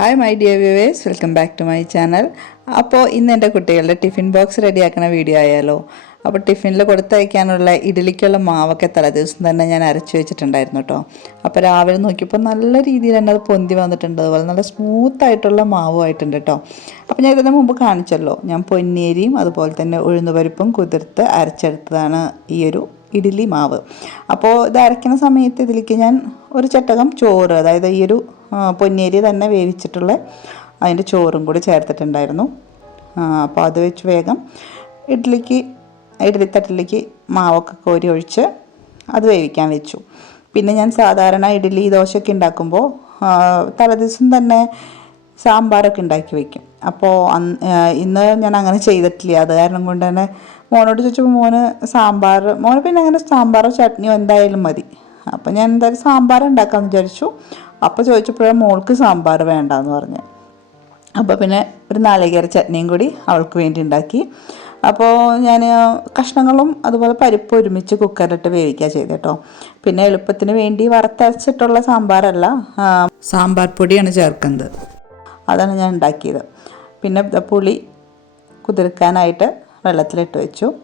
Hi my dear viewers welcome back to my channel അപ്പോൾ ഇന്ന് എന്റെ കുട്ടികളുടെ ടിഫിൻ ബോക്സ് റെഡിയാക്കുന്ന വീഡിയോ ആയാലോ. അപ്പോൾ ടിഫിനിൽ കൊടുത്തയക്കാനുള്ള ഇഡലിക്കുള്ള മാവൊക്കെ തലേദിവസം തന്നെ ഞാൻ അരച്ചു വെച്ചിട്ടുണ്ടായിരുന്നു കേട്ടോ അപ്പോൾ രാവിലെ നോക്കിയപ്പോൾ നല്ല രീതിയിൽ തന്നെ അത് പൊന്തി വന്നിട്ടുണ്ട്. അതുപോലെ നല്ല സ്മൂത്ത് ആയിട്ടുള്ള മാവുമായിട്ടുണ്ട് കേട്ടോ അപ്പോൾ ഞാൻ ഇതിന് മുമ്പ് കാണിച്ചല്ലോ. ഞാൻ പൊന്നേരിയും അതുപോലെ തന്നെ ഉഴുന്നുപരിപ്പും കുതിർത്ത് അരച്ചെടുത്തതാണ് ഈ ഒരു ഇഡ്ഡലി മാവ്. അപ്പോൾ ഇത് അരയ്ക്കുന്ന സമയത്ത് ഇതിലേക്ക് ഞാൻ ഒരു ചട്ടകം ചോറ് അതായത് ഈ ഒരു പൊന്നേരി തന്നെ വേവിച്ചിട്ടുള്ള അതിന്റെ ചോറും കൂടി ചേർത്തിട്ടുണ്ടായിരുന്നു. അപ്പോൾ അത് വെച്ച് വേഗം ഇഡ്ഡലിക്ക് ഇഡ്ഡലി തട്ടിലേക്ക് മാവൊക്കെ കോരി ഒഴിച്ച് അത് വേവിക്കാൻ വെച്ചു. പിന്നെ ഞാൻ സാധാരണ ഇഡ്ഡലി ദോശയൊക്കെ ഉണ്ടാക്കുമ്പോൾ തലേദിവസം തന്നെ സാമ്പാറൊക്കെ ഉണ്ടാക്കി വെക്കും. അപ്പോൾ ഇന്ന് ഞാൻ അങ്ങനെ ചെയ്തിട്ടില്ല. അത് കാരണം കൊണ്ട് തന്നെ മോനോട് ചോദിച്ചപ്പോൾ മോന് സാമ്പാർ മോന് പിന്നെ അങ്ങനെ സാമ്പാറോ ചട്നിയോ എന്തായാലും മതി. അപ്പോൾ ഞാൻ എന്തായാലും സാമ്പാർ ഉണ്ടാക്കാമെന്ന് വിചാരിച്ചു. അപ്പോൾ ചോദിച്ചപ്പോഴാണ് മോൾക്ക് സാമ്പാർ വേണ്ടാന്ന് പറഞ്ഞു. അപ്പോൾ പിന്നെ ഒരു നാളികേര ചട്നിയും കൂടി അവൾക്ക് വേണ്ടി ഉണ്ടാക്കി. അപ്പോൾ ഞാൻ കഷ്ണങ്ങളും അതുപോലെ പരിപ്പ് ഒരുമിച്ച് കുക്കറിലിട്ട് വേവിക്കുക ചെയ്ത് കേട്ടോ പിന്നെ എളുപ്പത്തിന് വേണ്ടി വറുത്തരച്ചിട്ടുള്ള സാമ്പാറല്ല സാമ്പാർ പൊടിയാണ് ചേർക്കുന്നത്. അതാണ് ഞാൻ ഉണ്ടാക്കിയത്. പിന്നെ പുളി കുതിർക്കാനായിട്ട് വെള്ളത്തിലിട്ട് വെച്ചു.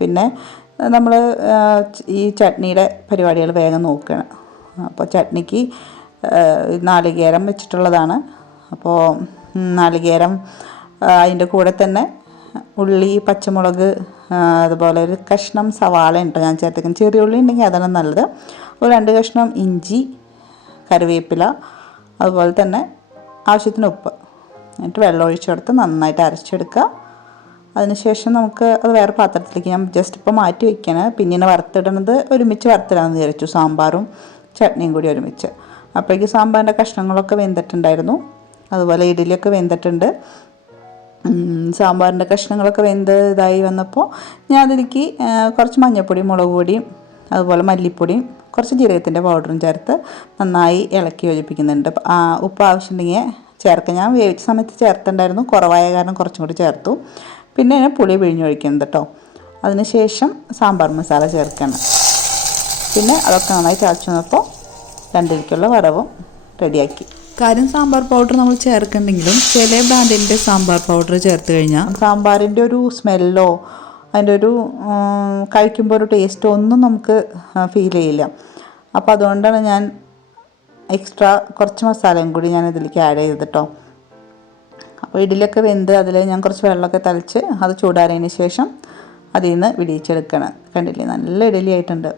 പിന്നെ നമ്മൾ ഈ ചട്നിയുടെ പരിപാടികൾ വേഗം നോക്കുകയാണ് അപ്പോൾ ചട്നിക്ക് നാളികേരം വെച്ചിട്ടുള്ളതാണ്. അപ്പോൾ നാളികേരം അതിന്റെ കൂടെ തന്നെ ഉള്ളി പച്ചമുളക് അതുപോലെ ഒരു കഷ്ണം സവാള ഉണ്ട് ഞാൻ ചേർത്തേക്കുന്നത്. ചെറിയ ഉള്ളി ഉണ്ടെങ്കിൽ അതാണ് നല്ലത്. ഒരു രണ്ട് കഷ്ണം ഇഞ്ചി കറിവേപ്പില അതുപോലെ തന്നെ ആവശ്യത്തിന് ഉപ്പ്. എന്നിട്ട് വെള്ളം ഒഴിച്ച് കൊടുത്ത് നന്നായിട്ട് അരച്ചെടുക്കുക. അതിനുശേഷം നമുക്ക് അത് വേറെ പാത്രത്തിലേക്ക് ഞാൻ ജസ്റ്റ് ഇപ്പോൾ മാറ്റി വയ്ക്കാണ് പിന്നീട് വറുത്തിടുന്നത് ഒരുമിച്ച് വറുത്തിടാമെന്ന് വിചാരിച്ചു. സാമ്പാറും ചട്നിയും കൂടി ഒരുമിച്ച്. അപ്പോഴേക്ക് സാമ്പാറിന്റെ കഷ്ണങ്ങളൊക്കെ വെന്തിട്ടുണ്ടായിരുന്നു. അതുപോലെ ഇഡലിയൊക്കെ വെന്തിട്ടുണ്ട്. സാമ്പാറിന്റെ കഷ്ണങ്ങളൊക്കെ വെന്ത് ഇതായി വന്നപ്പോൾ ഞാൻ അതിലേക്ക് കുറച്ച് മഞ്ഞൾപ്പൊടിയും മുളക് പൊടിയും അതുപോലെ മല്ലിപ്പൊടിയും കുറച്ച് ജീരകത്തിന്റെ പൗഡറും ചേർത്ത് നന്നായി ഇളക്കി യോജിപ്പിക്കുന്നുണ്ട്. ഉപ്പ് ആവശ്യമുണ്ടെങ്കിൽ ചേർക്കാം. ഞാൻ വേവിച്ച സമയത്ത് ചേർത്തുണ്ടായിരുന്നു കുറവായ കാരണം കുറച്ചും കൂടി ചേർത്തു. പിന്നെ പുളി പിഴിഞ്ഞൊഴിക്കുന്നത് കേട്ടോ അതിനുശേഷം സാമ്പാർ മസാല ചേർക്കണം. പിന്നെ അതൊക്കെ നന്നായി ചതച്ചു വന്നപ്പോൾ രണ്ടിലേക്കുള്ള വറവും റെഡിയാക്കി. കാര്യം സാമ്പാർ പൗഡർ നമ്മൾ ചേർക്കുന്നുണ്ടെങ്കിലും ചില ബ്രാൻഡിന്റെ സാമ്പാർ പൗഡർ ചേർത്ത് കഴിഞ്ഞാൽ സാമ്പാറിന്റെ ഒരു സ്മെല്ലോ അതിന്റെ ഒരു കഴിക്കുമ്പോൾ ഒരു ടേസ്റ്റ് ഒന്നും നമുക്ക് ഫീൽ ചെയ്യില്ല. അപ്പോൾ അതുകൊണ്ടാണ് ഞാൻ എക്സ്ട്രാ കുറച്ച് മസാലയും കൂടി ഞാൻ ഇതിലേക്ക് ആഡ് ചെയ്ത് കേട്ടോ അപ്പോൾ ഇഡലിയൊക്കെ വെന്ത് അതിൽ ഞാൻ കുറച്ച് വെള്ളമൊക്കെ തളിച്ച് അത് ചൂടാറിയതിന് ശേഷം അതിൽ നിന്ന് വിടിയിച്ചെടുക്കണം. കണ്ടില്ലേ? നല്ല ഇഡലി ആയിട്ടുണ്ട്.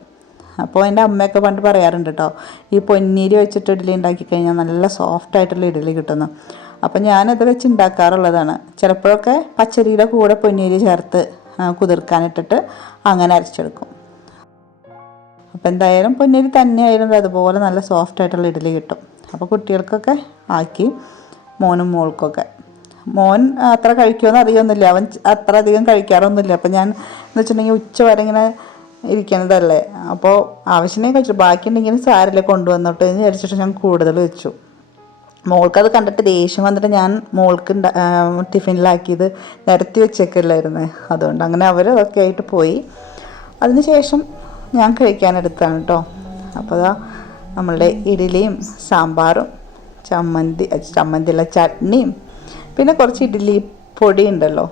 അപ്പോൾ എന്റെ അമ്മയൊക്കെ പണ്ട് പറയാറുണ്ട് കേട്ടോ ഈ പൊന്നീരി വെച്ചിട്ട് ഇഡലി ഉണ്ടാക്കി കഴിഞ്ഞാൽ നല്ല സോഫ്റ്റ് ആയിട്ടുള്ള ഇഡലി കിട്ടുന്നു. അപ്പോൾ ഞാനത് വെച്ച് ഉണ്ടാക്കാറുള്ളതാണ്. ചിലപ്പോഴൊക്കെ പച്ചരിയുടെ കൂടെ പൊന്നീരി ചേർത്ത് കുതിർക്കാനിട്ടിട്ട് അങ്ങനെ അരച്ചെടുക്കും. അപ്പോൾ എന്തായാലും പൊന്നരി തന്നെയായാലും അതുപോലെ നല്ല സോഫ്റ്റ് ആയിട്ടുള്ള ഇഡലി കിട്ടും. അപ്പോൾ കുട്ടികൾക്കൊക്കെ ആക്കി മോനും മോൾക്കൊക്കെ. മോൻ അത്ര കഴിക്കുമെന്ന് അറിയൊന്നുമില്ല അവൻ അത്ര അധികം കഴിക്കാറൊന്നുമില്ല. അപ്പോൾ ഞാൻ എന്ന് വെച്ചിട്ടുണ്ടെങ്കിൽ ഉച്ച വരെ ഇങ്ങനെ ഇരിക്കുന്നതല്ലേ അപ്പോൾ ആവശ്യമേ കഴിച്ചു. ബാക്കി ഉണ്ടെങ്കിൽ സാരില്ല കൊണ്ടുവന്നിട്ട് വിചാരിച്ചിട്ട് ഞാൻ കൂടുതൽ വെച്ചു. മോൾക്കത് കണ്ടിട്ട് ദേഷ്യം വന്നിട്ട് ഞാൻ മോൾക്ക് ടിഫിനിലാക്കിയത് നിരത്തി വെച്ചേക്കില്ലായിരുന്നു. അതുകൊണ്ട് അങ്ങനെ അവർ അതൊക്കെ ആയിട്ട് പോയി. അതിനുശേഷം ഞാൻ കഴിക്കാനെടുത്താണ് കേട്ടോ അപ്പോൾ അതാ നമ്മളുടെ ഇഡ്ഡലിയും സാമ്പാറും ചമ്മന്തി ചമ്മന്തിയുള്ള ചട്നിയും പിന്നെ കുറച്ച് ഇഡ്ഡലി പൊടി ഉണ്ടല്ലോ.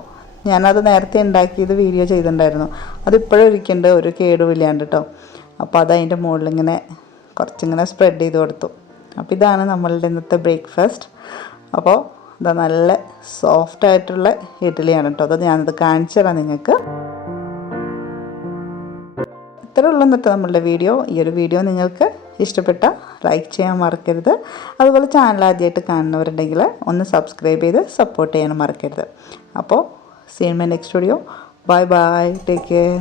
ഞാനത് നേരത്തെ ഉണ്ടാക്കിയത് വീഡിയോ ചെയ്തിട്ടുണ്ടായിരുന്നു. അതിപ്പോഴും ഇരിക്കേണ്ട ഒരു കേടുമില്ലാണ്ട് കേട്ടോ അപ്പോൾ അത് അതിന്റെ മുകളിലിങ്ങനെ കുറച്ചിങ്ങനെ സ്പ്രെഡ് ചെയ്ത് കൊടുത്തു. അപ്പോൾ ഇതാണ് നമ്മളുടെ ഇന്നത്തെ ബ്രേക്ക്ഫാസ്റ്റ് അപ്പോൾ ഇതാ നല്ല സോഫ്റ്റ് ആയിട്ടുള്ള ഇഡ്ഡലിയാണ് കേട്ടോ. അത് ഞാനത് കാണിച്ചു തരാം നിങ്ങൾക്ക്. ഇത്രയുള്ളൂ എന്നിട്ട് നമ്മളുടെ വീഡിയോ ഈ ഒരു വീഡിയോ നിങ്ങൾക്ക് ഇഷ്ടപ്പെട്ട ലൈക്ക് ചെയ്യാൻ മറക്കരുത്. അതുപോലെ ചാനൽ ആദ്യമായിട്ട് കാണുന്നവരുണ്ടെങ്കിൽ ഒന്ന് സബ്സ്ക്രൈബ് ചെയ്ത് സപ്പോർട്ട് ചെയ്യാനും മറക്കരുത്. അപ്പോൾ see in my next video bye bye take care